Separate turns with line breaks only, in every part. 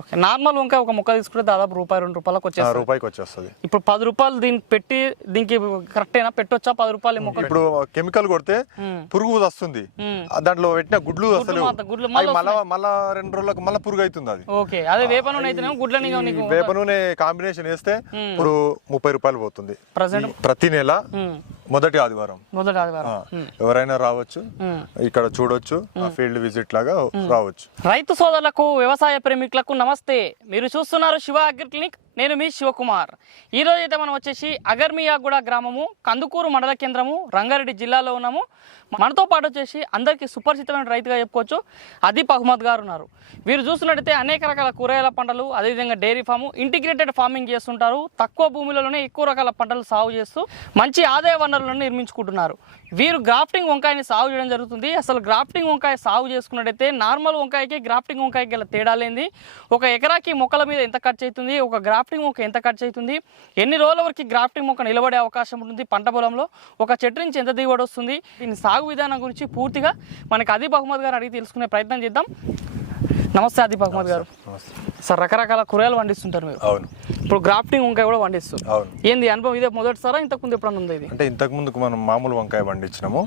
Okay. Normal వంకాయ ఒక మొక్క తీసుకుంటే దాదాపు రూపాయి రెండు రూపాయలకు వచ్చేస్తుంది.
రూపాయికి వచ్చేస్తుంది.
ఇప్పుడు పది రూపాయలు దీనికి పెట్టి దీనికి కరెక్టేనా పెట్టొచ్చా? పది రూపాయలు మొక్క
ఇప్పుడు కెమికల్ కొడితే పురుగు వస్తుంది. దాంట్లో పెట్టిన గుడ్లు అసలు
గుడ్లు
మళ్ళా మళ్ళా రెండు రోజులకు మళ్ళా పురుగు అవుతుంది అది.
ఓకే. అదే వేప నూనె
ఈ
నీకు
వేప నూనె కాంబినేషన్ వేస్తే ఇప్పుడు ముప్పై రూపాయలు పోతుంది. ప్రతి నెల మొదటి ఆదివారం.
మొదటి ఆదివారం.
ఎవరైనా రావచ్చు ఇక్కడ చూడొచ్చు ఫీల్డ్ విజిట్ లాగా రావచ్చు.
రైతు సోదరులకు వ్యవసాయ ప్రేమికులకు నమస్తే. మీరు చూస్తున్నారు శివ అగ్రి క్లినిక్. నేను మీ శివకుమార్. ఈరోజు అయితే మనం వచ్చేసి అగర్మియాగూడ గ్రామము కందుకూరు మండల కేంద్రము రంగారెడ్డి జిల్లాలో ఉన్నాము. మనతో పాటు వచ్చేసి అందరికీ సుపరిచితమైన రైతుగా చెప్పుకోవచ్చు అదీప్ అహ్మద్ గారు ఉన్నారు. వీరు చూస్తున్నట్టయితే అనేక రకాల కూరగాయల పంటలు అదేవిధంగా డైరీ ఫాము ఇంటిగ్రేటెడ్ ఫార్మింగ్ చేస్తుంటారు. తక్కువ భూమిలోనే ఎక్కువ రకాల పంటలు సాగు చేస్తూ మంచి ఆదాయ వనరులను నిర్మించుకుంటున్నారు. వీరు గ్రాఫ్టింగ్ వంకాయని సాగు చేయడం జరుగుతుంది. అసలు గ్రాఫ్టింగ్ వంకాయ సాగు చేసుకున్నట్టయితే నార్మల్ వంకాయకి గ్రాఫ్టింగ్ వంకాయకి గల తేడా లేనిది. ఒక ఎకరాకి మొక్కల మీద ఎంత ఖర్చు అవుతుంది ఒక గ్రాఫ్టింగ్ మొక్క ఎంత ఖర్చు అవుతుంది ఎన్ని రోజుల వరకు గ్రాఫ్టింగ్ మొక్క నిలబడే అవకాశం ఉంటుంది పంట పొలంలో? ఒక చెట్టు నుంచి ఎంత దిగుబడి వస్తుంది? దీని సాగు విధానం గురించి పూర్తిగా మనకి అది బహుమతి గారు అడిగి తెలుసుకునే ప్రయత్నం చేద్దాం. నమస్తే అదీప్ అహ్మద్ గారు. సార్ రకరకాల కూరగాయలు పండిస్తుంటారు మీరు.
అవును.
ఇప్పుడు గ్రాఫ్టింగ్ వంకాయ కూడా పండిస్తారు
అవును.
ఏంది అనుభవం ఇదే మొదటిసారా ఇంతకుముందు ఎప్పుడన్నా ఉంది ఇది?
అంటే ఇంతకు ముందుకు మనం మామూలు వంకాయ పండించినాము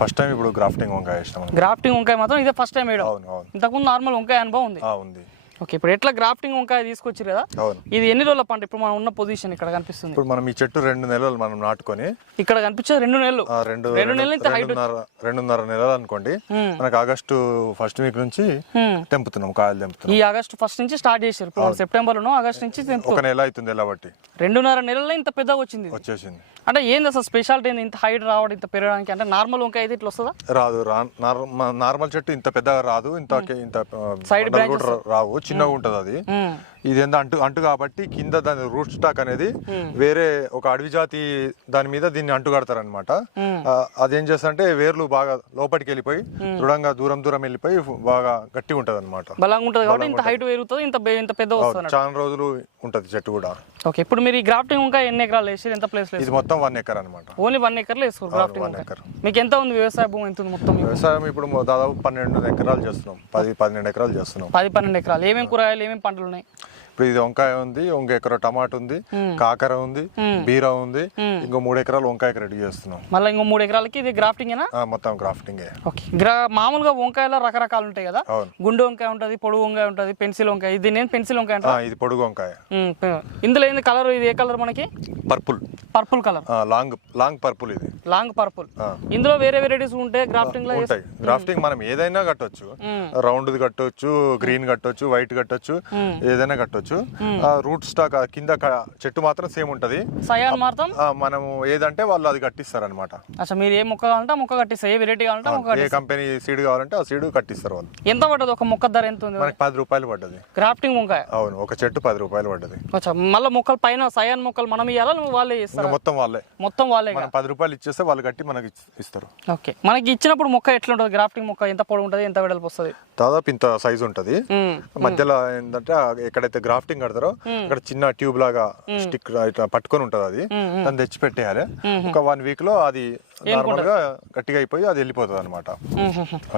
ఫస్ట్ టైం ఇప్పుడు గ్రాఫ్టింగ్ వంకాయ వేసినాము
గ్రాఫ్టింగ్ వంకాయ మాత్రం ఇదే ఫస్ట్ టైం వేయడం.
అవును అవును.
ఇంతకుముందు నార్మల్ వంకాయ అనుభవం ఉంది.
ఉంది.
ఓకే ఇప్పుడు ఎట్లా గ్రాఫ్టింగ్ వంకాయ తీసుకొచ్చారు కదా?
అవును.
ఇది ఎన్ని రోజుల పంట? ఇప్పుడు మనం ఉన్న పొజిషన్ ఇక్కడ కనిపిస్తుంది.
ఇప్పుడు మనం ఈ చెట్టు రెండు నెలలు మనం నాటుకొని
ఇక్కడ కనిపించేది రెండు నెలలు.
ఆ రెండు
రెండు నెలలు ఇంత height
రెండున్నర రెండున్నర నెలలు అనుకోండి. మనకు ఆగస్టు ఫస్ట్ వీక్ నుంచి
హ్మ్.
తెంపుతున్నాం కాయలు తెంపుతున్నాం.
ఈ ఆగస్ట్ ఫస్ట్ నుంచి స్టార్ట్ చేశారు. ఇప్పుడు సెప్టెంబర్లో ఆగస్ట్ నుంచి తెంపు-
ఒక నెల అవుతుంది ఎలా బట్టి?
రెండున్నర నెలల్లో ఇంత పెద్దగా వచ్చింది ఇది.
వచ్చేసింది.
అంటే ఏంది అసలు స్పెషాలిటీ ఏంది? ఇంత హైట్ రావడం ఇంత పెరగడానికి? అంటే నార్మల్ వంకాయ అయితే ఇట్లా వస్తుందా?
రాదు రా- నార్- మ- నార్మల్ చెట్టు ఇంత పెద్దగా రాదు ఇంత ఇంత ఆ,
Side
బండలు కూడా రా- రావు. చిన్నగా ఉంటది అది. ఇది ఏందో అంటు అంటు కాబట్టి కింద దాని రూట్ స్టాక్ అనేది వేరే ఒక అడవి జాతి దాని మీద దీన్ని అంటు కడతారనమాట అదేం చేస్తంటే వేర్లు బాగా లోపలికి వెళ్ళిపోయి దృఢంగా దూరం దూరం వెళ్ళిపోయి బాగా గట్టిగా ఉంటది అనమాట
బలంగా ఉంటుంది కాబట్టి ఇంత హైట్ పెరుగుతుంది ఇంత పెద్ద
చాలా రోజులు ఉంటది చెట్టు కూడా.
ఓకే ఇప్పుడు మీరు ఈ గ్రాఫ్టింగ్ వంకాయ ఎన్ని ఎకరాలు వేసారు ఎంత ప్లేస్ లేదు
ఇది మొత్తం వన్ ఎకర్ అనమాట
ఓన్లీ వన్ ఎకర్లో వేసుకోరు గ్రాఫ్టింగ్
వన్
వంకాయ.
ఎకర్.
మీకు ఎంత ఉంది వ్యవసాయ భూమి? ఎంత ఉంది మొత్తం మీకు?
వ్యవసాయం ఇప్పుడు మొ- దాదాపు పన్నెండు ఎకరాలు చేస్తున్నాం. పది పన్నెండు ఎకరాలు చేస్తున్నాం.
పది పన్నెండు ఎకరాలు. ఏమేమి కూరగాయలు ఏమేమి పంటలు ఉన్నాయి?
ఇప్పుడు ఇది వంకాయ ఉంది ఇంక ఎకర టమాటా ఉంది కాకర ఉంది బీర ఉంది ఇంకో మూడు ఎకరాలు వంకాయకి రెడీ చేస్తున్నాం.
మళ్ళీ ఇంకో మూడు ఎకరాలకి ఇది గ్రాఫ్టింగేనా?
ఆ, మొత్తం గ్రాఫ్టింగ్.
ఓకే. మామూలుగా వంకాయలో రకరకాలు ఉంటాయి కదా?
అవును.
గుండు వంకాయ ఉంటుంది పొడుగు వంకాయ ఉంటుంది పెన్సిల్ వంకాయ. ఇది నేను పెన్సిల్ వంకాయ
ఇది పొడుగు వంకాయ.
ఇందులో ఏంది కలర్? ఇది ఏ కలర్ మనకి?
Purple.
Purple colour.
Long long purple ఇది.
Long purple. ఇందులో వేరే వెరైటీస్ ఉంటాయి గ్రాఫ్టింగ్లో
ఉంటాయి. గ్రాఫ్టింగ్ మనం ఏదైనా కట్టొచ్చు. రౌండ్ కట్టొచ్చు గ్రీన్ కట్టొచ్చు వైట్ కట్టొచ్చు ఏదైనా కట్టొచ్చు. ఆ రూట్ స్టాక్ కింద చెట్టు మాత్రం సేమ్ ఉంటది. మనము ఏదంటే వాళ్ళు అది కట్టిస్తారు అనమాట
మీరు ఏ మొక్క కావాలంటే మొక్క కట్టిస్తారు. ఏ వెరైటీ కావాలంటే మొక్క
ఏ కంపెనీ సీడ్ కావాలంటే ఆ సీడ్ కట్టిస్తారు వాళ్ళు.
ఎంత పడుతుంది ఒక మొక్క ధర ఎంత ఉంది?
మనకి పది రూపాయలు పడ్డది.
గ్రాఫ్టింగ్ వంకాయ?
అవును ఒక చెట్టు పది రూపాయలు పడ్డది.
మళ్ళీ మొక్కలు పైన సయాన్ మొక్కలు మనం ఇవ్వాలా నువ్వు వాళ్ళే ఇస్తారు
మొత్తం వాళ్ళే.
మొత్తం వాళ్ళే
మనం పది రూపాయలు ఇచ్చేస్తే వాళ్ళు కట్టి మనకి ఇస్తారు.
ఓకే. మనకి ఇచ్చినప్పుడు మొక్క ఎట్లా ఉంటుంది గ్రాఫ్టింగ్ మొక్క ఎంత పొడవు ఉంటుంది ఎంత వెడల్పు వస్తుంది?
దాదాపు ఇంత సైజు ఉంటది. మధ్యలో ఏంటంటే ఎక్కడైతే గ్రాఫ్టింగ్ కడతారో అక్కడ చిన్న ట్యూబ్ లాగా స్టిక్ ఇట్లా పట్టుకొని ఉంటది అది. దాన్ని తెచ్చి పెట్టేయాలి ఒక వన్ వీక్లో అది నార్మల్గా గట్టిగా అయిపోయి అది వెళ్ళిపోతుంది అనమాట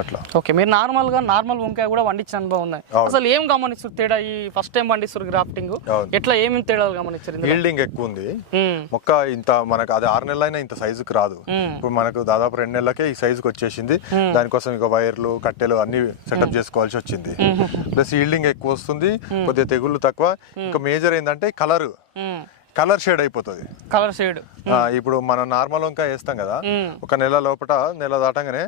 అట్లా.
ఓకే మీరు నార్మల్గా నార్మల్ వంకాయ కూడా వండించిన అనుభవం ఉంది? అసలు ఏం గమనిస్తారు తేడా ఈ ఫస్ట్ టైం పండిస్తారు గ్రాఫ్టింగ్. ఎట్లా ఏమేమి తేడాలు గమనించారు?
ఈల్డింగ్ ఎక్కువ ఉంది. మొక్క ఇంత మనకు అది ఆరు నెలలైనా ఇంత సైజుకి రాదు. ఇప్పుడు మనకు దాదాపు రెండు నెలలకే ఈ సైజుకి వచ్చేసింది. దానికోసం ఇక వైర్లు కట్టెలు అన్ని సెటప్ చేసుకోవాల్సి వచ్చింది. ప్లస్ ఈల్డింగ్ ఎక్కువ వస్తుంది. కొద్దిగా తెగుళ్ళు తక్కువ. ఇంకా మేజర్ ఏంటంటే కలర్. కలర్ షేడ్ అయిపోతుంది.
Colour shade.
ఇప్పుడు మనం నార్మల్ వంకాయ వేస్తాం కదా ఒక నెల లోపల నెల దాటంగానే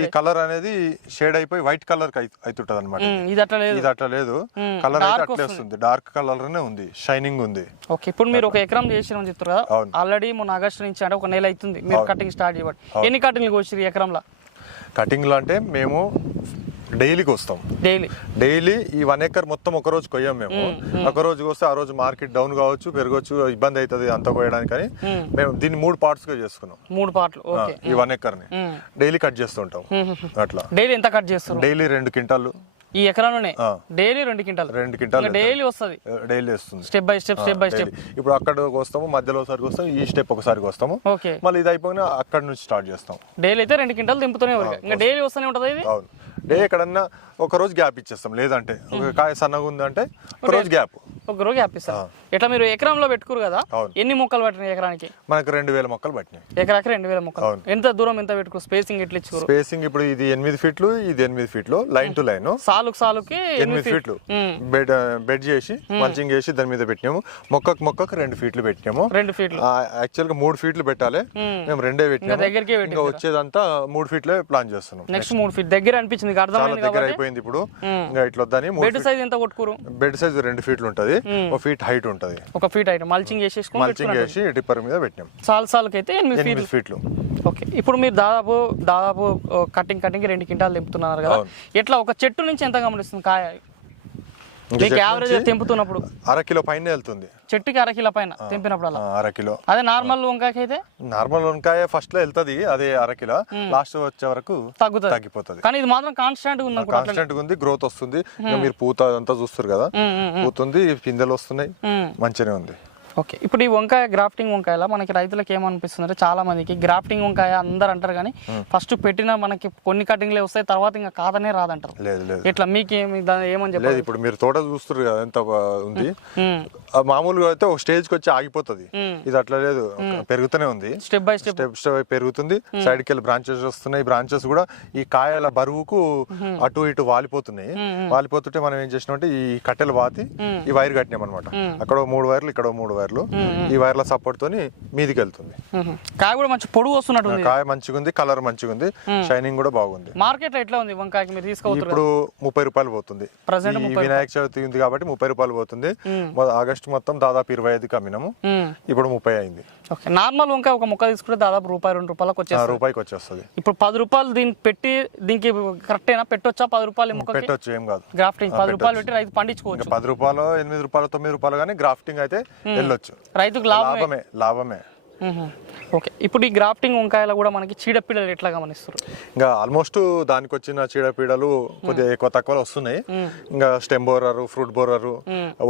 ఈ కలర్ అనేది షేడ్ అయిపోయి వైట్ కలర్ అవుతుంటది అనమాట
ఇది. అట్లా లేదు.
ఇది అట్లా లేదు. కలర్ అయితే అట్లే వస్తుంది. డార్క్ కలర్ నే ఉంది. షైనింగ్ ఉంది.
ఓకే ఇప్పుడు మీరు ఒక ఎకరం చేసిరని చెప్తారు కదా. ఆల్రెడీ మొన్న ఆగస్టు నుంచి అంటే ఒక నెల అవుతుంది. మీరు కటింగ్ స్టార్ట్ చేయబట్టి. ఎన్ని కటింగ్లు కోసిరు ఎకరంలో?
కటింగ్లో అంటే మేము డైలీకి వస్తాం
డైలీ.
డైలీ ఈ వన్ ఎకర్ మొత్తం ఒక రోజు కొయ్యం మేము. ఒక రోజు వస్తే ఆ రోజు మార్కెట్ డౌన్ కావచ్చు పెరగచ్చు ఇబ్బంది అవుతుంది అంత కోయడానికి అని మేము. దీన్ని మూడు పార్ట్స్గా చేసుకున్నాం.
మూడు పార్ట్లు
ఈ వన్ ఎకర్ని డైలీ కట్ చేస్తుంటాం. అట్లా.
డైలీ ఎంత కట్ చేస్తారు
డైలీ రెండు క్వింటాలు
ఈ ఎకరంలోనే. డైలీ రెండు క్వింటాలు
రెండు క్వింటాలు
డైలీ వస్తుంది.
డైలీ వస్తుంది.
Step by step step by step.
ఇప్పుడు అక్కడ వస్తాము మధ్యలో ఒకసారి వస్తాము ఈ స్టెప్ ఒకసారి వస్తాము
ఓకే.
మళ్ళీ ఇది అయిపోయినా అక్కడ నుంచి స్టార్ట్ చేస్తాం.
డైలీ అయితే రెండు క్వింటాలు దింపుతూనే ఇంకా డైలీ వస్తూనే ఉంటుంది ఇది?
అవును. డే ఎక్కడన్నా ఒక రోజు గ్యాప్ ఇచ్చేస్తాం. లేదంటే ఒక కాయ సన్నగా ఉందంటే ఒక రోజు గ్యాప్.
ఒక రోజు గ్యాప్ ఇస్తారు ఇట్లా మీరు ఎకరంలో పెట్టుకోరు కదా. ఎన్ని మొక్కలు పట్టినాయి ఎకరానికి?
మనకు రెండు వేల మొక్కలు పట్టినాయి.
ఎకరాకి రెండు వేల మొక్కలు. ఎంత దూరం ఎంత పెట్టుకో స్పేసింగ్ ఎట్లా ఇచ్చుకోరు?
స్పేసింగ్ ఇప్పుడు ఇది ఎనిమిది ఫీట్లు ఇది ఎనిమిది ఫీట్లు లైన్ టు లైన్.
సాలుకు సాలుకి
ఎనిమిది ఫీట్లు. బెడ్ బెడ్ చేసి మంచింగ్ చేసి దాని మీద పెట్టినాము. మొక్కకు మొక్కకు రెండు ఫీట్లు పెట్టినాము.
రెండు ఫీట్లు.
యాక్చువల్గా మూడు ఫీట్లు పెట్టాలి. మేము. రెండే పెట్టినాము.
దగ్గరికే
వచ్చేదంతా మూడు ఫీట్లే ప్లాన్ చేస్తున్నాం.
నెక్స్ట్ మూడు ఫీట్. దగ్గర అనిపించింది మీకు
చాలా
అర్థమైంది
దగ్గర అయిపోయింది ఇప్పుడు. ఇంకా ఇట్లా వద్దని
బెడ్ సైజ్ ఎంత కొట్టుకోరు?
బెడ్ సైజ్ రెండు ఫీట్లు ఉంటది. ఒక ఫీట్ హైట్ ఉంటది.
ఒక ఫీట్ అయితే మల్చింగ్ చేసేసుకొని
మల్చింగ్ చేసి టిప్పర్ మీద పెట్టినాం.
సాల్ సాల్కి అయితే ఎనిమిది ఫీట్లు. ఓకే. ఇప్పుడు మీరు దాదాపు దాదాపు కటింగ్ కటింగ్ రెండు క్వింటాలు తెంపుతున్నారు కదా. ఎట్లా? ఒక చెట్టు నుంచి ఎంత గమనిస్తుంది కాయ? మీకు యావరేజ్ తెంపుతున్నప్పుడు.
అర కిలో పైన వెళ్తుంది.
చెట్టుకి అరకిల పైన తెంపినప్పుడు అలా
ఆ, అర కిలో.
అదే నార్మల్ వంకాయకి అయితే
నార్మల్ వంకాయ ఫస్ట్లో వెళ్తది అదే అర కిలో. లాస్ట్ వచ్చే వరకు
తగ్గుతుంది.
తగ్గిపోతుంది.
కానీ ఇది మాత్రం కాన్స్టాంట్ ఉంది
కాన్స్టెంట్ ఉంది గ్రోత్ వస్తుంది. మీరు పూత అదంతా చూస్తారు కదా. పూతుంది పిందెలు వస్తున్నాయి.
ఉమ్.
మంచిగానే ఉంది.
ఓకే. ఇప్పుడు ఈ వంకాయ గ్రాఫ్టింగ్ వంకాయల మనకి రైతులకు ఏమనిపిస్తుంది అంటే చాలా మందికి గ్రాఫ్టింగ్ వంకాయ అందరు అంటారు కానీ ఫస్ట్ పెట్టిన మనకి కొన్ని కటింగ్లే వస్తాయి తర్వాత ఇంకా కాదనే రాదంటారు.
లేదు లేదు.
ఇట్లా మీకు ఏమి ఏమని చెప్పాలి?
లేదు ఇప్పుడు మీరు తోట చూస్తారు కదా ఎంత ఉంది. మామూలుగా అయితే ఒక స్టేజ్కి వచ్చి ఆగిపోతుంది. ఇది అట్లా లేదు పెరుగుతూనే ఉంది.
Step by step
step step పెరుగుతుంది. సైడ్కి వెళ్ళి బ్రాంచెస్ వస్తున్నాయి. బ్రాంచెస్ కూడా ఈ కాయల బరువుకు అటు ఇటు వాలిపోతున్నాయి. వాలిపోతుంటే మనం ఏం చేసినాం అంటే ఈ కట్టెలు వాతి ఈ వైర్ కట్టినాం అనమాట అక్కడ మూడు వైర్లు ఇక్కడ మూడు వైర్లు ఈ వైర్ల సపోర్ట్ తోని మీదికి వెళ్తుంది.
కాయ కూడా మంచి పొడుగు వస్తున్నట్టు
కాయ మంచిగా ఉంది కలర్ మంచిగా ఉంది షైనింగ్ కూడా బాగుంది.
మార్కెట్లో ఎట్లా ఉంది వంకాయకి మీరు తీసుకోవచ్చు
ఇప్పుడు ముప్పై రూపాయలు పోతుంది. వినాయక చవితి ఉంది కాబట్టి ముప్పై రూపాయలు పోతుంది. ఆగస్టు మొత్తం దాదాపు ఇరవై ఐదుకి అమ్మినాము. ఇప్పుడు ముప్పై అయింది.
నార్మల్ వంకాయ ఒక మొక్క తీసుకుంటే దాదాపు రూపాయి రెండు రూపాయలకు వచ్చేస్తుంది.
రూపాయికి వచ్చేస్తుంది.
ఇప్పుడు పది రూపాయలు దీనికి పెట్టి దీనికి కరెక్టేనా పెట్టొచ్చా పది రూపాయలు
పెట్టొచ్చు ఏం కాదు.
గ్రాఫ్టింగ్ పది రూపాయలు పెట్టి రైతు పండించుకోవచ్చు.
పది రూపాయలు ఎనిమిది రూపాయలు తొమ్మిది రూపాయలు కానీ గ్రాఫ్టింగ్ అయితే వెళ్ళొచ్చు.
రైతుకు లాభం
లాభమే లాభమే.
ఓకే. ఇప్పుడు ఈ గ్రాఫ్టింగ్ వంకాయలు కూడా మనకి చీడపీడలు ఎట్లా గమనిస్తారు?
ఇంకా ఆల్మోస్ట్ దానికి వచ్చిన చీడపీడలు కొద్దిగా ఎక్కువ తక్కువ వస్తున్నాయి. ఇంకా స్టెమ్ బోరరు ఫ్రూట్ బోరరు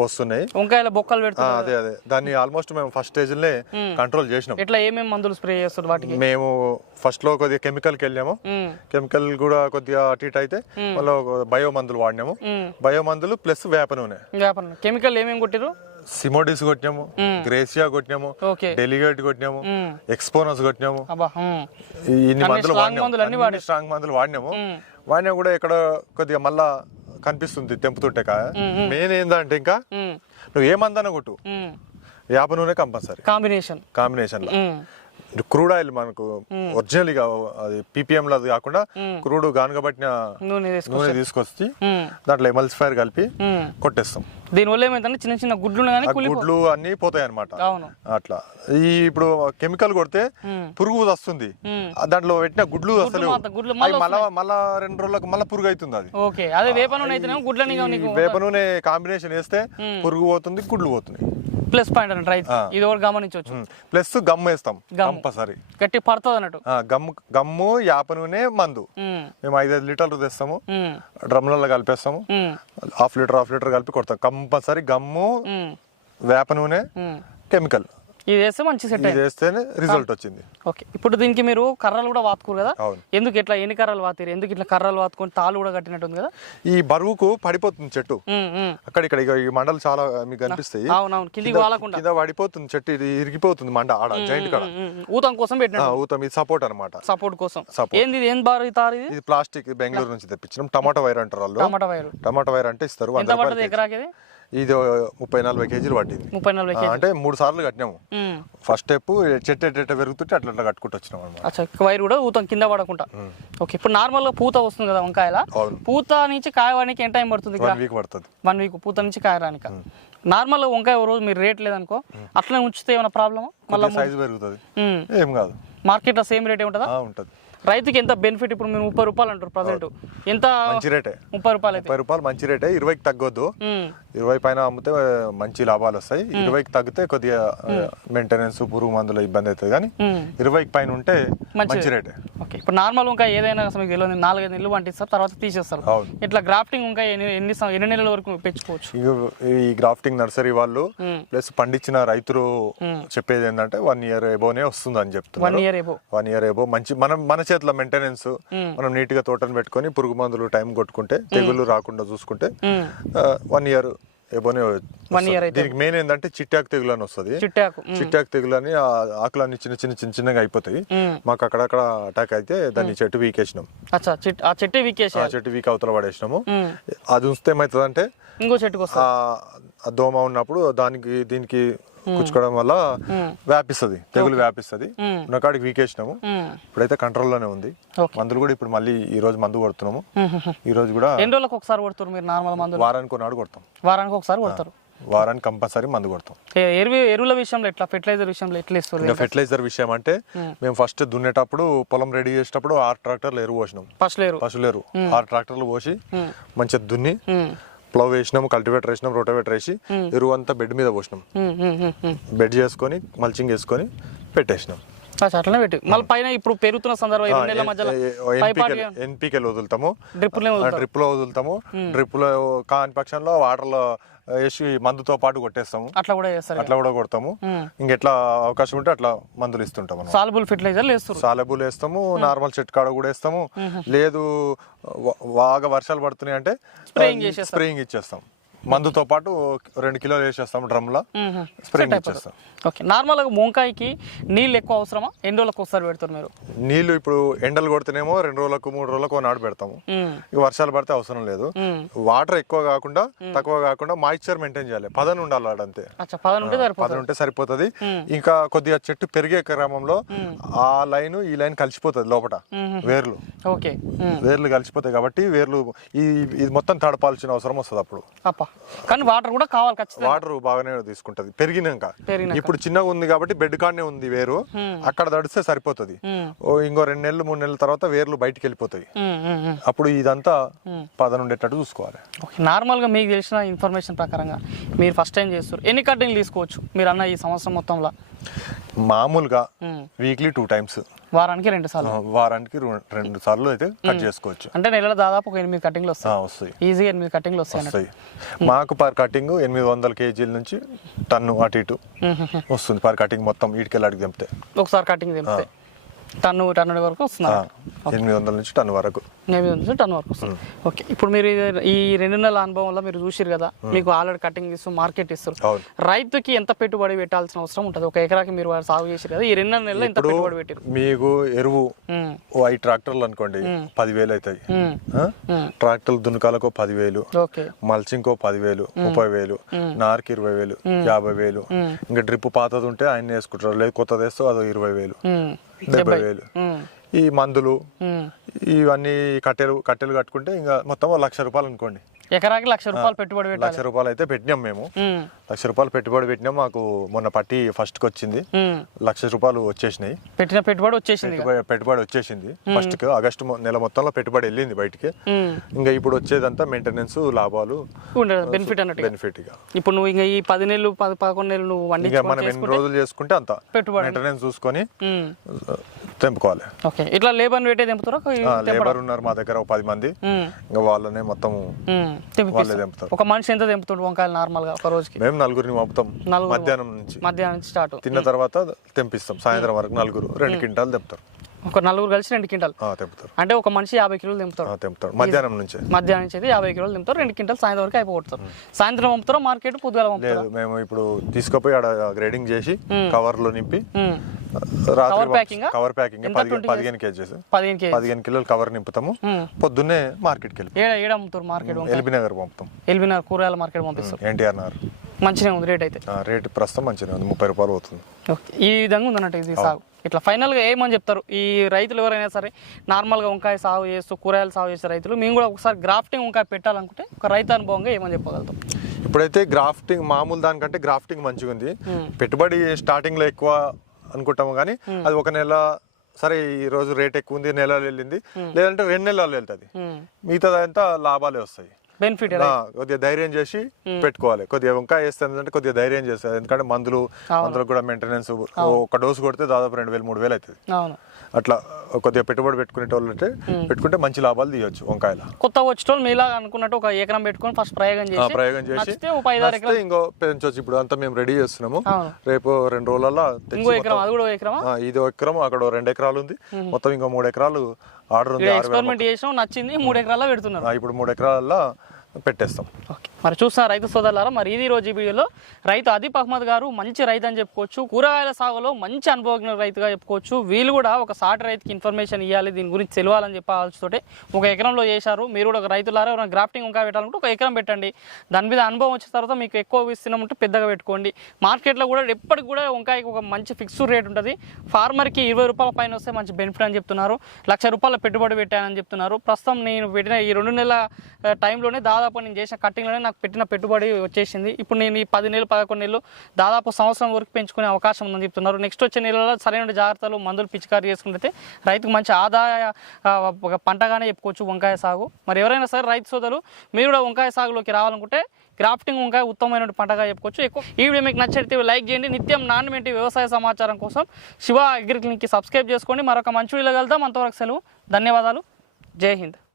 వస్తున్నాయి.
వంకాయల బొక్కలు
ఆ,
పెడుతున్నారు.
అదే అదే. దాన్ని ఆల్మోస్ట్ మేము ఫస్ట్ స్టేజ్ లే కంట్రోల్ చేసినాం.
ఎట్లా ఏమేమి మందులు స్ప్రే చేస్తారు వాటికి?
మేము ఫస్ట్లో కొద్దిగా కెమికల్కి వెళ్ళాము.
మ్మ్.
కెమికల్ కూడా కొద్దిగా అటు ఇటు అయితే మళ్ళీ బయో మందులు వాడినాము. బయో మందులు ప్లస్ వేప నూనె.
వ్యాపారం కెమికల్ ఏమేమి కొట్టిరు
సిమోడిస్ కొట్టినాము గ్రేసియా కొట్టినాము
ఓకే
డెలిగేట్ కొట్టినాము. ఎక్స్పోనస్ కొట్టినాము.
అబ్బా మ్మ్.
ఈ ఇన్ని మందులు వాడినాము. స్ట్రాంగ్ మందులు వాడినాము. వాడినా కూడా ఇక్కడ కొద్దిగా మళ్ళా కనిపిస్తుంది తెంపుతుంటే మెయిన్ ఏందంటే ఇంకా. నువ్వు ఏ మందన కొట్టు. వేప నూనె compulsory.
Combination
combination. Crude oil మనకు ఒరిజినల్గా అది పీపీఎం లో అది కాకుండా క్రూడ్ గానగబట్టిన
నూనె తీసుకో
నూనె తీసుకొచ్చి. దాంట్లో ఎమల్సిఫైర్ కలిపి. కొట్టేస్తాం.
దీనివల్ల ఏమైందంటే చిన్న చిన్న గుడ్లు
గుడ్లు అన్ని పోతాయి అనమాట అట్లా. ఈ ఇప్పుడు కెమికల్ కొడితే పురుగు వస్తుంది. దాంట్లో పెట్టిన గుడ్లు అసలు మళ్ళా మళ్ళా రెండు రోజులకు మళ్ళా పురుగు అవుతుంది అది
వేప నూనె
కాంబినేషన్ వేస్తే పురుగు పోతుంది గుడ్లు పోతున్నాయి.
ప్లస్ పాయింట్ అన్నట్టు రైట్ ఇది ఒకటి గమనించవచ్చు
ప్లస్ గమ్ వేస్తాం. కంపల్సరీ
గట్టి పడుతుంది అన్నట్టు
గమ్ గమ్ము యాప నూనె మందు
మ్మ్.
మేము ఐదైదు లీటర్లు తెస్తాము. డ్రమ్లలో కలిపేస్తాము. హాఫ్ లీటర్ హాఫ్ లీటర్ కలిపి కొడతాం కంపల్సరీ గమ్ము
మ్మ్.
వేప నూనె. కెమికల్
ఇది వేస్తే మంచి సెట్
ఇది వేస్తేనే రిజల్ట్ వచ్చింది.
ఓకే. ఇప్పుడు దీనికి మీరు కర్రలు కూడా వాతుకోరు కదా? ఎందుకు ఇట్లా ఎన్ని కర్రలు వాతారు ఎందుకు ఇట్లా కర్రలు వాతుకొని తాళ్ళు కూడా కట్టినట్టుంది కదా?
ఈ బరువుకు పడిపోతుంది చెట్టు. అక్కడ ఇక్కడ ఈ మండలు చాలా మీకు కనిపిస్తాయి.
అవునవును. కిందికి వాలకుండా.
కింద పడిపోతుంది చెట్టు ఇది ఇరిగిపోతుంది మండ ఆడ జాయింట్ కాడ.
ఊతం కోసం
ఆ,
పెట్టినట్టు
ఊతం ఇది సపోర్ట్ అనమాట
సపోర్ట్ కోసం. ఏంది ఏం బారు ఇది?
ఇది ప్లాస్టిక్ బెంగళూరు నుంచి తెప్పించినాం. టమాటా వైర్ అంటారు వాళ్ళు.
టమాటా వైరు.
టమాటా వైర్ అంటే ఇస్తారు.
ఎకరాకి ఇది
ముప్పై నలభై కేజీలు పట్టింది.
ముప్పై నలభై
అంటే మూడు సార్లు కట్టినాము. ఫస్ట్ స్టెప్ చెట్టు ఎట్ట పెరుగుతుంటే అట్లా అట్లా కట్టుకుంటూ వచ్చినాం అనమాట
వైర్ కూడా ఊతం కింద పడకుండా. ఓకే ఇప్పుడు నార్మల్గా పూత వస్తుంది కదా వంకాయల? పూత నుంచి కాయవానికి ఎంత టైం పడుతుంది
వన్ వీక్ పడుతుంది.
వన్ వీక్ పూత నుంచి కాయ రానిక. నార్మల్ వంకాయ రోజు మీరు రేట్ లేదనుకో అట్లనే ఉంచితే ఏమైనా ప్రాబ్లమా మళ్ళీ
సైజు పెరుగుతుంది. ఏం కాదు.
మార్కెట్లో సేమ్ రేట్ ఉంటుందా?
ఉంటది.
రైతుకి ఎంత బెనిఫిట్ ఇప్పుడు మీరు ముప్పై రూపాయలు అంటారు ప్రజెంట్? ఎంత
మంచి రేటే.
ముప్పై రూపాయలు
ముప్పై రూపాయలు మంచి రేటే. ఇరవైకి తగ్గొద్దు. ఇరవై పైన అమ్మితే మంచి లాభాలు వస్తాయి. ఇరవైకి తగ్గితే కొద్దిగా మెయింటెనెన్స్ పురుగు మందుల ఇబ్బంది అవుతుంది. కానీ. ఇరవైకి పైన ఉంటే. మంచి రేటే.
ఓకే. ఇప్పుడు నార్మల్ ఇంకా ఏదైనా మీకు తెలియదు నాలుగైదు నెలలు పంటిస్తారు తర్వాత తీసేస్తారు. ఇట్లా గ్రాఫ్టింగ్ ఇంకా ఎన్ని ఎన్ని ఎన్ని నెలల వరకు పెంచుకోవచ్చు?
ఈ గ్రాఫ్టింగ్ నర్సరీ వాళ్ళు. ప్లస్ పండించిన రైతులు చెప్పేది ఏంటంటే వన్ ఇయర్ ఎబోనే వస్తుంది అని
వన్
చెప్తున్నారు
year above
one year above మంచి మనం మన చేతిలో మెయింటెనెన్స్ మనం నీట్గా తోటను పెట్టుకొని పురుగు మందులు టైం కొట్టుకుంటే తెగుళ్ళు రాకుండా చూసుకుంటే వన్ ఇయర్. దీనికి మెయిన్ ఏంటంటే చిట్టాకు తెగులు అని వస్తుంది.
చిట్టాకు
చిట్టాకు తెగులు అని ఆ ఆకులన్నీ చిన్న చిన్న చిన్న చిన్నగా అయిపోతాయి. మాకు అక్కడక్కడ అటాక్ అయితే దాన్ని చెట్టు వీకేసినాం.
చెట్టు ఆ చెట్టు
వీక్ అవతల పడేసినాము. అది ఉంచితే ఏమవుతుందంటే
ఇంకో చెట్టుకు
దోమ ఉన్నప్పుడు దానికి దీనికి కుచ్చుకోవడం వల్ల వ్యాపిస్తుంది తెగులు వ్యాపిస్తుంది.
ఉమ్.
ఉన్న కాడికి వీకేసినాము. ఇప్పుడైతే కంట్రోల్లోనే ఉంది.
ఓకే.
మందులు కూడా ఇప్పుడు మళ్ళీ ఈ రోజు మందు కొడుతున్నాము. ఈ రోజు కూడా
ఎన్ని రోజులకు ఒకసారి కొడతారు మీరు నార్మల్ మందులు?
వారానికి కొన్నాడు కొడతాం.
వారానికి ఒకసారి కొడతారు?
వారానికి కంపల్సరీ మందు కొడతాం.
ఎరువు ఎరువుల విషయంలో ఎట్లా ఫెర్టిలైజర్ విషయంలో ఎట్లా ఇస్తారు
ఇంకా ఫెర్టిలైజర్ విషయం అంటే మేము. ఫస్ట్ దున్నేటప్పుడు పొలం రెడీ చేసేటప్పుడు ఆరు ట్రాక్టర్లు ఎరువు పోసినాం.
ఫస్ట్ లేరు
పశువులు ఎరువు. ఆరు ట్రాక్టర్లు పోసి. మంచిగా దున్ని ప్లవ్ వేసినాం కల్టివేటర్ వేసినాం రోటవేటర్ వేసి ఎరువు అంతా బెడ్ మీద పోసినాం. బెడ్ చేసుకొని మల్చింగ్ వేసుకొని పెట్టేసినాం.
అట్లనే పెట్టి. మళ్ళీ పైన ఇప్పుడు పెరుగుతున్న సందర్భం
ఎన్పికలు వదులుతాము.
డ్రిప్పులే
డ్రిప్లో వదులుతాము. డ్రిప్లో కాని పక్షంలో వాటర్లో వేసి మందుతో పాటు కొట్టేస్తాము.
అట్లా కూడా చేస్తారు
అట్లా కూడా కొడతాము. ఇంకెట్లా అవకాశం ఉంటే అట్లా మందులు ఇస్తుంటాం మనం
సాల్బుల్ ఫెర్టిలైజర్లు వేస్తారు.
సాలెబులు వేస్తాము నార్మల్ చెట్టు కాడ కూడా వేస్తాము. లేదు బాగా వర్షాలు పడుతున్నాయి అంటే. స్ప్రేయింగ్ ఇచ్చేస్తాం. మందుతో పాటు రెండు కిలోలు వేసేస్తాం డ్రమ్లో స్ప్రేయింగ్ ఇచ్చేస్తాం.
ఓకే. నార్మల్గా వంకాయకి నీళ్ళు ఎక్కువ అవసరమా? ఎన్ని రోజులకు ఒకసారి పెడతారు మీరు?
నీళ్ళు ఇప్పుడు ఎండలు కొడితేనేమో రెండు రోజులకు మూడు రోజులకు నాడు పెడతాము. ఇక వర్షాలు పడితే అవసరం లేదు. వాటర్ ఎక్కువ కాకుండా తక్కువ కాకుండా మాయిశ్చర్ మెయింటైన్ చేయాలి. పదన ఉండాలి ఆడంతే
అచ్చా పదన ఉంటే సరిపోతుంది
పదన ఉంటే సరిపోతుంది. ఇంకా కొద్దిగా చెట్టు పెరిగే క్రమంలో ఆ లైన్ ఈ లైన్ కలిసిపోతుంది లోపల వేర్లు.
ఓకే.
వేర్లు కలిసిపోతాయి కాబట్టి వేర్లు ఈ ఇది మొత్తం తడపాల్సిన అవసరం వస్తుంది అప్పుడు.
అప్ప. కానీ వాటర్ కూడా కావాలి ఖచ్చితంగా.
వాటర్ బాగానే తీసుకుంటది. పెరిగినాక. ఇప్పుడు చిన్నగా ఉంది కాబట్టి బెడ్ కాడనే ఉంది వేరు. అక్కడ తడిస్తే సరిపోతుంది. ఇంకో రెండు నెలలు మూడు నెలల తర్వాత వేర్లు బయటికి వెళ్ళిపోతాయి. అప్పుడు ఇదంతా పదన ఉండేటట్టు చూసుకోవాలి.
ఓకే నార్మల్గా మీకు తెలిసిన ఇన్ఫర్మేషన్ ప్రకారంగా మీరు ఫస్ట్ టైం చేస్తారు ఎన్ని కట్టింగ్లు తీసుకోవచ్చు? మీరు అన్న ఈ సంవత్సరం మొత్తంలో?
మామూలుగా వీక్లీ టూ టైమ్స్.
వారానికి రెండు సార్లు.
వారానికి రెండు సార్లు అయితే కట్ చేసుకోవచ్చు.
అంటే నెలలో దాదాపు ఒక ఎనిమిది కటింగ్లు వస్తాయి.
వస్తాయి.
ఈజీగా ఎనిమిది కటింగ్లు వస్తాయి
మాకు పర్ కటింగ్ ఎనిమిది వందల కేజీల నుంచి టన్ను అటు ఇటు. వస్తుంది. పర్ కటింగ్ మొత్తం ఇటుకెళ్ళి అడిగి తెంపితే.
ఒకసారి కటింగ్ తెంపితే. టన్ను టన్ను వరకు వస్తుంది
ఆ, ఎనిమిది వందల నుంచి టన్ను వరకు.
ఎనిమిది నుంచి టన్ వరకు వస్తుంది. ఓకే. ఇప్పుడు మీరు ఈ రెండు నెలల అనుభవంలో మీరు చూసిరు కదా మీకు ఆల్రెడీ కటింగ్ ఇస్తూ మార్కెట్ ఇస్తారు రైతుకి ఎంత పెట్టుబడి పెట్టాల్సిన అవసరం ఉంటుంది? ఒక ఎకరాకి మీరు సాగు చేసారు కదా ఈ రెండు నెలల్లో ఎంత పెట్టుబడి పెట్టారు
మీకు ఎరువు ఐదు ట్రాక్టర్లు అనుకోండి పదివేలు అవుతాయి? ట్రాక్టర్లు దున్నకాలకు పదివేలు
ఓకే.
మల్చింగ్కో పదివేలు ముప్పై వేలు నార్కి ఇరవై వేలు యాభై వేలు. ఇంకా డ్రిప్ పాతది ఉంటే ఆయన వేసుకుంటారు లేదు కొత్తది వేస్తే అదో ఇరవై వేలు. డెబ్బై వేలు ఈ మందులు ఇవన్నీ కట్టెలు కట్టెలు కట్టుకుంటే ఇంకా మొత్తం లక్ష రూపాయలు అనుకోండి.
ఎకరాకి లక్ష రూపాయలు పెట్టుబడి
లక్ష రూపాయలు అయితే పెట్టినాం మేము. లక్ష రూపాయలు పెట్టుబడి పెట్టినాం మాకు మొన్న పట్టి ఫస్ట్కి వచ్చింది.
ఉమ్.
లక్ష రూపాయలు వచ్చేసినాయి.
పెట్టిన పెట్టుబడి వచ్చేసింది.
పెట్టుబడి- వచ్చేసింది. ఫస్ట్కి ఆగస్టు నెల మొత్తంలో పెట్టుబడి వెళ్ళింది బయటికి. ఇంకా ఇప్పుడు వచ్చేదంతా మెయింటెనెన్స్ లాభాలు
బెనిఫిట్ అన్నట్టు
బెనిఫిట్
ఇప్పుడు నువ్వు ఇంకా ఈ పది నెలలు పది పదకొండు నెలలు నువ్వు
మనం ఎన్ని రోజులు చేసుకుంటే అంత.
పెట్టుబడి.
మెయింటెనెన్స్ చూసుకొని తెంపుకోవాలి.
ఓకే. ఇట్లా లేబర్ పెట్టే తెంపుతారా?
లేబర్ ఉన్నారు మా దగ్గర పది మంది. ఇంకా వాళ్ళనే మొత్తం. వాళ్ళే తెంపుతారు.
ఒక మనిషి ఎంత తెంపుతాడు వంకాయలు నార్మల్గా ఒక రోజుకి?
మేము నలుగురిని పంపుతాం మధ్యాహ్నం నుంచి.
మధ్యాహ్నం నుంచి స్టార్ట్.
తిన్న తర్వాత తెంపిస్తాం. సాయంత్రం వరకు నలుగురు. రెండు క్వింటాలు తెంపుతారు.
ఒక నలుగురు కలిసి రెండు క్వింటాల్.
ఆ, తెంపుతారు.
అంటే ఒక మనిషి యాభై కిలోలు తెంపుతాడు
తెంపుతారు. మధ్యాహ్నం నుంచే.
మధ్యాహ్నం నుంచి అయితే యాభై కిలోలు తెంపుతారు. రెండు క్వింటాల్ సాయంత్రం వరకు అయిపోతారు సాయంత్రం పంపుతారో మార్కెట్ పొద్దుగాల పంపుతారు.
లేదు మేము ఇప్పుడు తీసుకుపోయి ఆడ గ్రేడింగ్ చేసి కవర్లో నింపి రాత్రి
Cover packing ఆ?
కవర్ ప్యాకింగ్ పదిహేను
20
పదిహేను కేజీస్.
పదిహేను కేజీ
పదిహేను కిలోలు కవర్ నింపుతాము. పొద్దున్నే మార్కెట్కి వెళ్ళి
ఏడ ఏడ అమ్ముతారు మార్కెట్
ఎల్బీ నగర్ పంపుతాం.
ఎల్బినార్ కూరగాయల మార్కెట్ పంపిస్తారు.
ఎన్టీఆర్ నగర్.
మంచిగా ఉంది రేట్ అయితే.
ఆ, రేటు ప్రస్తుతం మంచిగా ఉంది. ముప్పై రూపాయలు అవుతుంది
ఓకే. ఈ విధంగా ఉందన్నట్టు ఇది సాగు. ఇట్లా ఫైనల్గా ఏమని చెప్తారు? ఈ రైతులు ఎవరైనా సరే నార్మల్గా వంకాయ సాగు చేస్తూ కూరగాయలు సాగు చేసే రైతులు మేము కూడా ఒకసారి గ్రాఫ్టింగ్ వంకాయ పెట్టాలనుకుంటే ఒక రైతు అనుభవంగా ఏమని చెప్పగలుగుతాం?
ఇప్పుడైతే గ్రాఫ్టింగ్ మామూలు దానికంటే గ్రాఫ్టింగ్ మంచిగా ఉంది. పెట్టుబడి స్టార్టింగ్లో ఎక్కువ అనుకుంటాము కానీ అది ఒక నెల సరే ఈ రోజు రేట్ ఎక్కువ ఉంది నెలలో వెళ్ళింది. లేదంటే రెండు నెలలు వెళ్తుంది. మిగతాదంతా లాభాలే వస్తాయి.
బెనిఫిట్
కొద్దిగా ధైర్యం చేసి పెట్టుకోవాలి. కొద్దిగా వంకాయ వేస్తుంది కొద్దిగా ధైర్యం చేస్తుంది ఎందుకంటే మందులు మందులకు కూడా మెయింటెనెన్స్ ఒక డోసు కొడితే దాదాపు రెండు వేలు మూడు వేలు అవుతుంది. అట్లా కొద్దిగా పెట్టుబడి పెట్టుకునే వాళ్ళు అంటే పెట్టుకుంటే మంచి లాభాలు తీయొచ్చు వంకాయల.
కొత్త వచ్చేటోళ్ళు మీలా అనుకున్నట్టు ఒక ఎకరం పెట్టుకొని ఫస్ట్ ప్రయోగం చేసి
ప్రయోగం చేసి ఇంకో పెంచొచ్చు. ఇప్పుడు అంతా మేము రెడీ చేస్తున్నాము. రేపు రెండు రోజులలో
ఇంకో ఎకరం అది కూడా
ఆ, ఇది ఎకరం అక్కడ రెండు ఎకరాలు ఉంది. మొత్తం ఇంకో మూడు ఎకరాలు ఆర్డర్ ఉంది.
ఎక్స్పెరిమెంట్ చేసాం నచ్చింది మూడు ఎకరాల్లో పెడుతున్నారు.
ఇప్పుడు మూడు ఎకరాలలో పెట్టేస్తాం
ఓకే. మరి చూసిన రైతు సోదరులారా మరి ఇది రోజు వీడియోలో. రైతు అదీప్ అహ్మద్ గారు మంచి రైతు అని చెప్పుకోవచ్చు కూరగాయల సాగులో మంచి అనుభవజ్ఞ రైతుగా చెప్పుకోవచ్చు. వీళ్ళు కూడా ఒక సాటి రైతుకి ఇన్ఫర్మేషన్ ఇవ్వాలి దీని గురించి తెలియాలని చెప్పాల్సితోటి ఒక ఎకరంలో చేశారు. మీరు కూడా ఒక రైతులారా ఎవరైనా గ్రాఫ్టింగ్ ఇంకా పెట్టాలంటే ఒక ఎకరం పెట్టండి. దాని మీద అనుభవం వచ్చిన తర్వాత మీకు ఎక్కువ విస్తీర్ణం ఉంటే పెద్దగా పెట్టుకోండి. మార్కెట్లో కూడా ఎప్పటికి కూడా వంకాయకి ఒక మంచి ఫిక్స్డ్ రేట్ ఉంటుంది. ఫార్మర్కి ఇరవై రూపాయల పైన వస్తే మంచి బెనిఫిట్ అని చెప్తున్నారు. లక్ష రూపాయల పెట్టుబడి పెట్టానని చెప్తున్నారు. ప్రస్తుతం నేను పెట్టిన ఈ రెండు నెలల టైంలోనే దాదాపు నేను చేసిన కట్టింగ్లోనే నాకు పెట్టిన పెట్టుబడి వచ్చేసింది. ఇప్పుడు నేను ఈ పది నెలలు పదకొండు నెలలు దాదాపు సంవత్సరం వరకు పెంచుకునే అవకాశం ఉందని చెప్తున్నారు. నెక్స్ట్ వచ్చే నెలలో సరైన జాగ్రత్తలు మందులు పిచికారి చేసుకుంటే రైతుకు మంచి ఆదాయ పంటగానే చెప్పుకోవచ్చు వంకాయ సాగు. మరి ఎవరైనా సరే రైతు సోదరులు మీరు కూడా వంకాయ సాగులోకి రావాలనుకుంటే గ్రాఫ్టింగ్ వంకాయ ఉత్తమమైన పంటగా చెప్పుకోవచ్చు. ఎక్కువ ఈ వీడియో మీకు నచ్చితే లైక్ చేయండి. నిత్యం నాణ్యమైన వ్యవసాయ సమాచారం కోసం శివ అగ్రిక్లినిక్కి సబ్స్క్రైబ్ చేసుకోండి. మరొక మంచి వీడియో కలుద్దాం. అంతవరకు సెలవు. ధన్యవాదాలు. జై హింద్.